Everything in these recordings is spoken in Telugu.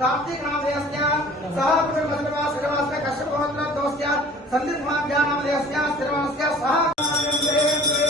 सात्विकनामधेयस्य सः पुनर्मथवा श्रीवासः कश्यपभवन्तर दोस्यात् सन्धिर्माभ्या नामधेयस्य श्रीवासस्य सः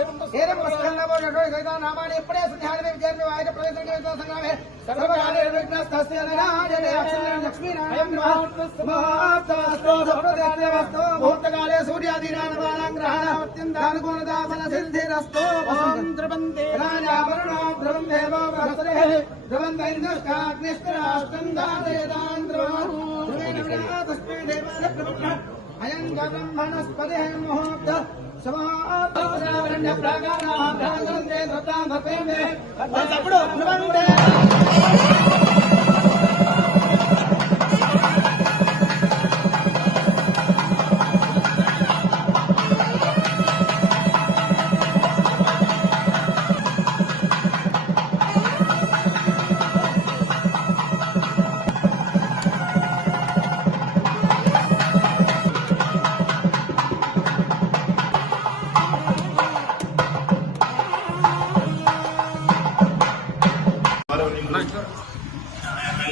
సింహాభ్యానామదేస్య శ్రవణస్య సహ నమో వదంబే శ్రవణాన గోన్మహే కామేశ్వరాలయే శ్రవణో దధాతో భూతకాలే సూర్యాదీనాన్ గ్రహణ సిద్ధిరస్తో ద్రవంతే దేవో తస్మై దేవాయ ప్రముఖ अयम् ब्रह्मणस्पतिः मुहूर्तः समाप्तप्राकाराः भ्रासन्ते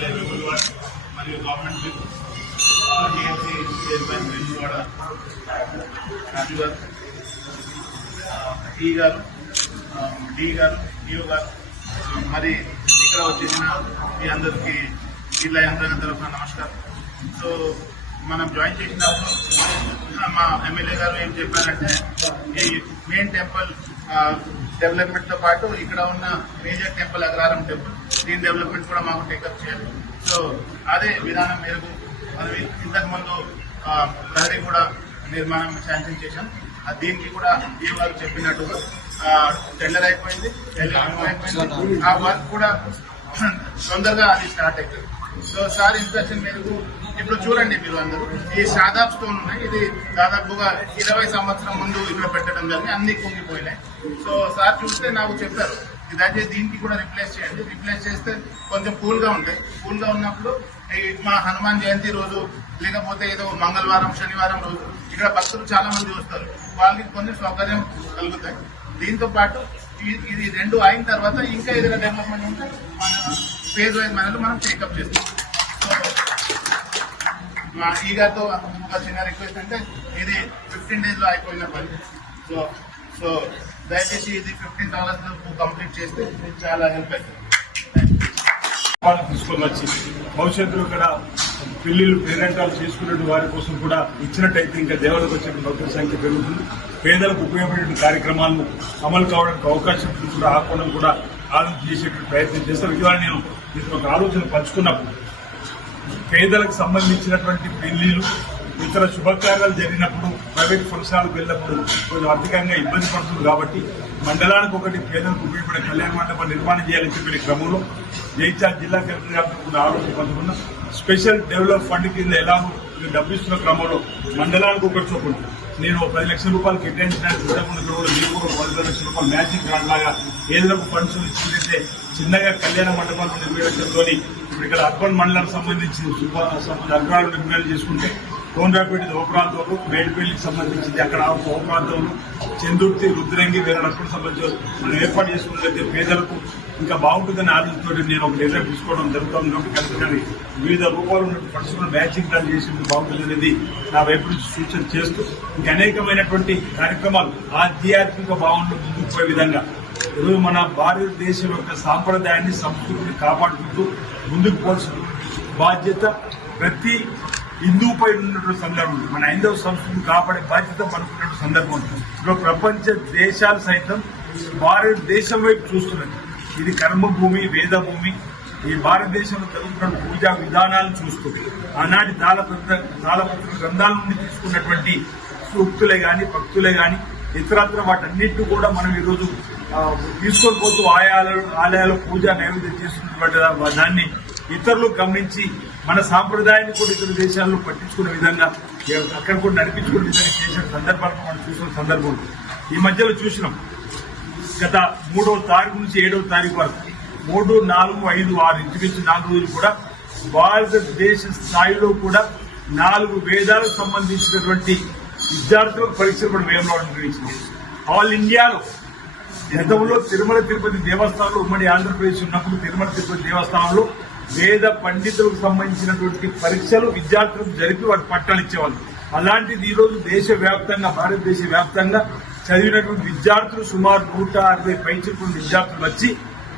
ఎమ్మెల్యే వెలుగువాడ మరియు government whip DMC chairman Veluguvada Raju గారు టీ గారు ఆ, డి గారు డిఓ గారు మరి ఇక్కడ వచ్చేసిన మీ అందరికీ జిల్లా యంత్రాంగం తరఫున నమస్కారం సో మనం జాయిన్ చేసినప్పుడు మా ఎమ్మెల్యే గారు ఏం చెప్పారంటే ఈ మెయిన్ టెంపుల్ డెవలప్మెంట్తో పాటు ఇక్కడ ఉన్న మేజర్ టెంపుల్ అగ్రహారం టెంపుల్ దీని డెవలప్మెంట్ కూడా మాకు టేకప్ చేయాలి. సో అదే విధానం మేరకు మనం ఇంతకు ముందు ఆ, ప్రహరీ కూడా నిర్మాణం శాంక్షన్ చేశాం. దీనికి కూడా ఈ వారు చెప్పినట్టుగా టెండర్ అయిపోయింది. అయిపోయింది. ఆ వర్క్ కూడా తొందరగా అది స్టార్ట్ అవుతుంది సో సార్ ఇన్స్పెక్షన్ మేరకు ఇప్పుడు చూడండి మీరు అందరూ. ఈ షాదాబ్ స్టోన్ ఉన్నాయి. ఇది దాదాపుగా ఇరవై సంవత్సరం ముందు ఇక్కడ పెట్టడం జరిగింది. అన్ని కుంగిపోయినాయి. సో సార్ చూస్తే నాకు చెప్పారు. ఇది అయితే దీనికి కూడా రిప్లేస్ చేయండి. రిప్లేస్ చేస్తే కొంచెం కూల్గా ఉంటాయి. కూల్గా ఉన్నప్పుడు ఈ మా హనుమాన్ జయంతి రోజు లేకపోతే ఏదో మంగళవారం శనివారం రోజు ఇక్కడ భక్తులు చాలా మంది వస్తారు. వాళ్ళకి కొన్ని సౌకర్యం కలుగుతాయి. దీంతో పాటు ఇది రెండు అయిన తర్వాత ఇంకా ఏదైనా డెవలప్మెంట్ ఉంటే మన ఫేజ్ వైజ్ మనలో మనం టేకప్ చేస్తాం. మా ఈగాతో ఒక చిన్న రిక్వెస్ట్ అంటే ఇది ఫిఫ్టీన్ డేస్లో అయిపోయిన పని. సో సో దయచేసి ఇది ఫిఫ్టీన్ డాలర్స్ కంప్లీట్ చేస్తే చాలా హెల్ప్ అవుతుంది. తీసుకొని వచ్చి భవిష్యత్తులో ఇక్కడ పెళ్ళిళ్ళు పేరెంటాలు చేసుకునే వారి కోసం కూడా ఇచ్చినట్టయితే ఇంకా దేవాలకు వచ్చే భక్తుల సంఖ్య పెరుగుతుంది. పేదలకు ఉపయోగపడే కార్యక్రమాలను అమలు కావడానికి అవకాశం కూడా ఆకోవడం కూడా ఆలోచన చేసేటువంటి ప్రయత్నం చేస్తారు ఇవాళ నేను మీతో ఒక ఆలోచన పంచుకున్నప్పుడు పేదలకు సంబంధించినటువంటి పెళ్ళిలు ఇతర శుభకార్యాలు జరిగినప్పుడు ప్రైవేట్ ఫంక్షన్లకు వెళ్ళినప్పుడు కొంచెం ఆర్థికంగా ఇబ్బంది పడుతుంది కాబట్టి మండలానికి ఒకటి పేదలకు ఉపయోగపడే కళ్యాణ మండపం నిర్మాణం చేయాలని చెప్పిన క్రమంలో జైత్యాల జిల్లా కలెక్టర్ గారు ఆలోచన పంచుకున్నాం స్పెషల్ డెవలప్ ఫండ్ కింద ఎలాగో ఇది డబ్బు ఇస్తున్న క్రమంలో మండలానికి ఒకటి చొప్పున నేను పది లక్షల రూపాయలు కేటాయించడానికి చూడకుండా మీరు కూడా పది లక్షల రూపాయలు మ్యాచింగ్ గ్రాంట్ లాగా ఏదో ఫండ్స్ ఇచ్చినట్టే చిన్నగా కళ్యాణ మండపాలు నిర్వహించడంతో ఇప్పుడు ఇక్కడ అర్బన్ మండలానికి సంబంధించి అగ్రాలు నిర్ణయాలు చేసుకుంటే కోనరాపేట ఓ ప్రాంతంలో మేడిపల్లికి సంబంధించింది అక్కడ ఓ ప్రాంతంలో చందుర్తి రుద్రంగి వేరే సంబంధించి మనం ఏర్పాటు చేసుకున్నట్లయితే పేదలకు ఇంకా బాగుంటుందని ఆలోచనతో నేను ఒక నిర్ణయం తీసుకోవడం జరుగుతుంది. కాబట్టి వివిధ రూపాలు ఉన్న మ్యాచింగ్ ప్లాన్ చేసింది బాగుంటుంది అనేది నా వైపు నుంచి సూచన చేస్తూ ఇంకా అనేకమైనటువంటి కార్యక్రమాలు ఆధ్యాత్మిక భావనలు ముందుకు పోయే విధంగా ఈరోజు మన భారతదేశం యొక్క సాంప్రదాయాన్ని సంస్కృతిని కాపాడుకుంటూ ముందుకు పోల్సిన బాధ్యత ప్రతి హిందువుపై ఉన్నటువంటి సందర్భం. మన హైందవ సంస్కృతిని కాపాడే బాధ్యత మనకున్నటువంటి సందర్భం ఇప్పుడు ప్రపంచ దేశాలు సైతం భారతదేశం వైపు చూస్తున్నాయి ఇది కర్మభూమి వేదభూమి. ఈ భారతదేశంలో జరుగుతున్న పూజా విధానాలను చూస్తూ ఆనాటి తాళపత్ర తాళపత్ర గ్రంథాల నుండి తీసుకున్నటువంటి సూక్తులే కానీ భక్తులే కానీ ఇతరత్ర వాటన్నిటిని కూడా మనం ఈరోజు తీసుకొని పోతూ ఆలయాలు ఆలయాల పూజ నైవేద్యం చేస్తున్నటువంటి దాన్ని ఇతరులు గమనించి మన సాంప్రదాయాన్ని కూడా ఇతర దేశాల్లో పట్టించుకునే విధంగా అక్కడ కూడా నడిపించుకునే విధంగా చేసిన సందర్భాలను మనం చూసిన సందర్భం. ఈ మధ్యలో చూసినాం. గత మూడవ తారీఖు నుంచి ఏడవ తారీఖు వరకు మూడు నాలుగు ఐదు ఆరు ఇంటి నుంచి నాలుగు రోజులు కూడా భారతదేశ స్థాయిలో కూడా నాలుగు వేదాలకు సంబంధించినటువంటి విద్యార్థులకు పరీక్షలు కూడా వేయంలో నిర్వహించినాం. ఆల్ ఇండియాలో గతంలో తిరుమల తిరుపతి దేవస్థానంలో ఉమ్మడి ఆంధ్రప్రదేశ్ ఉన్నప్పుడు తిరుమల తిరుపతి దేవస్థానంలో వేద పండితులకు సంబంధించినటువంటి పరీక్షలు విద్యార్థులకు జరిపి వాటి పట్టాలు ఇచ్చేవాళ్ళు. అలాంటిది ఈరోజు రోజు భారతదేశ వ్యాప్తంగా చదివినటువంటి విద్యార్థులు సుమారు నూట అరవై పైచుకున్న విద్యార్థులు వచ్చి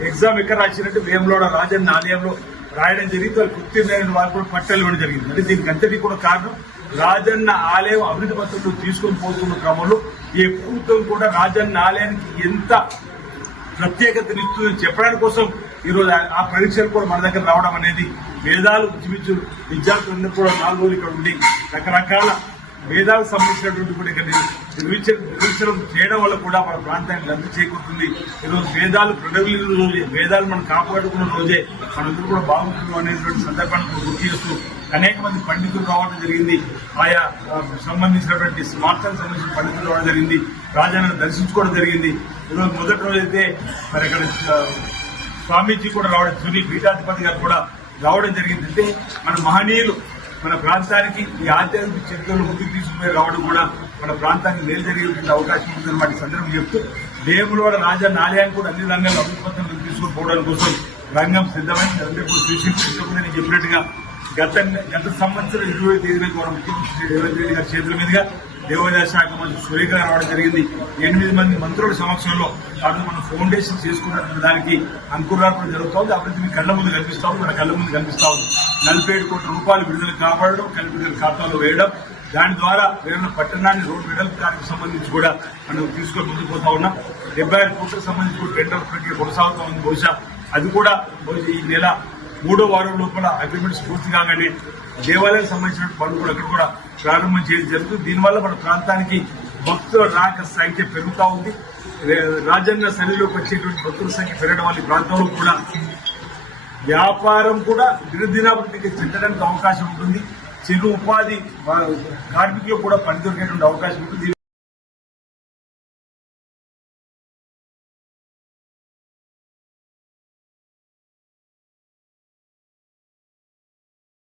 ఎగ్జామ్ ఎక్కడ రాసినట్టు వేములవాడ రాజన్న ఆలయంలో రాయడం జరిగింది. వాళ్ళు ఉత్తీర్ణమైన వారు కూడా పట్టాలు ఇవ్వడం జరిగింది. అంటే దీనికి అంతటి కూడా కారణం రాజన్న ఆలయం అభివృద్ధి పత్రంలో తీసుకొని పోతున్న క్రమంలో ఈ ప్రభుత్వం కూడా రాజన్న ఆలయానికి ఎంత ప్రత్యేకతనిస్తుందని చెప్పడానికి కోసం ఈరోజు ఆ- పరీక్షలు కూడా మన దగ్గర రావడం అనేది వేదాలు విద్యార్థులు విద్యార్థులందరూ కూడా నాలుగు రోజులు ఇక్కడ ఉండి రకరకాల వేదాలకు సంబంధించినటువంటి కూడా ఇక్కడ నిర్వహించ చేయడం వల్ల కూడా మన ప్రాంతానికి లబ్ధి చేకూరుతుంది. ఈరోజు వేదాలు ప్రొడవిలిన రోజే వేదాలు మనం కాపాడుకున్న రోజే మనందరూ కూడా బాగుంటుంది అనేటువంటి సందర్భాన్ని గుర్తు చేస్తూ అనేక మంది పండితులు రావడం జరిగింది. ఆయా సంబంధించినటువంటి స్మార్ట్ఫోన్ సంబంధించిన పండితులు రావడం జరిగింది. రాజాను దర్శించుకోవడం జరిగింది. ఈరోజు మొదటి రోజు అయితే మరి అక్కడ స్వామీజీ కూడా రావడం సునీ పీఠాధిపతి గారు కూడా రావడం జరిగింది. అంటే మన మహనీయులు మన ప్రాంతానికి ఈ ఆధ్యాత్మిక చరిత్రలు ముందుకు తీసుకుపోయి రావడం కూడా మన ప్రాంతానికి మేలు జరిగేటువంటి అవకాశం ఉందన్నమాట వాటి సందర్భం చెప్తూ దేవులవాడ రాజన్న ఆలయాన్ని కూడా అన్ని రంగాల్లో అభివృద్ధి తీసుకుని పోవడం కోసం రంగం సిద్ధమైన అందరూ కూడా చెప్పినట్టుగా గత గత సంవత్సరం ఇరవై తేదీన కూడా ముఖ్యమంత్రి రేవంత్ రెడ్డి గారి చేతుల మీదుగా దేవాదాయ శాఖ మంత్రి సురేఖ రావడం జరిగింది. ఎనిమిది మంది మంత్రుల సమక్షంలో అటు మనం ఫౌండేషన్ చేసుకున్నటువంటి దానికి అంకురార్పణ జరుగుతుంది. అభివృద్ధి మీ కళ్ళ ముందు కనిపిస్తా ఉంది. మన కళ్ళ ముందు కనిపిస్తా ఉంది. నలభై ఏడు కోట్ల రూపాయలు విడుదల కాపాడడం కలిపి ఖాతాలో వేయడం దాని ద్వారా వేరే పట్టణాన్ని రోడ్డు వెడల్పు దానికి సంబంధించి కూడా మనం తీసుకొని ముందుకు పోతా ఉన్నాం. డెబ్బై ఐదు కోట్లకు సంబంధించి కూడా టెండర్ ప్రక్రియ కొనసాగుతా ఉంది బహుశా అది కూడా ఈ నెల మూడో వారం లోపల అగ్రిమెంట్స్ పూర్తి కాగానే దేవాలయం సంబంధించిన పనులు కూడా అక్కడ కూడా ప్రారంభం చేయడం జరుగుతుంది. దీనివల్ల మన ప్రాంతానికి భక్తుల రాక సంఖ్య పెరుగుతూ ఉంది. రాజన్న సన్నిధిలోకి వచ్చేటువంటి భక్తుల సంఖ్య పెరగడం వల్ల ప్రాంతంలో కూడా వ్యాపారం కూడా దినదినాభివృద్ధికి చెందడానికి అవకాశం ఉంటుంది. చిరు ఉపాధి కార్మికులు కూడా పని దొరికేటువంటి అవకాశం ఉంటుంది.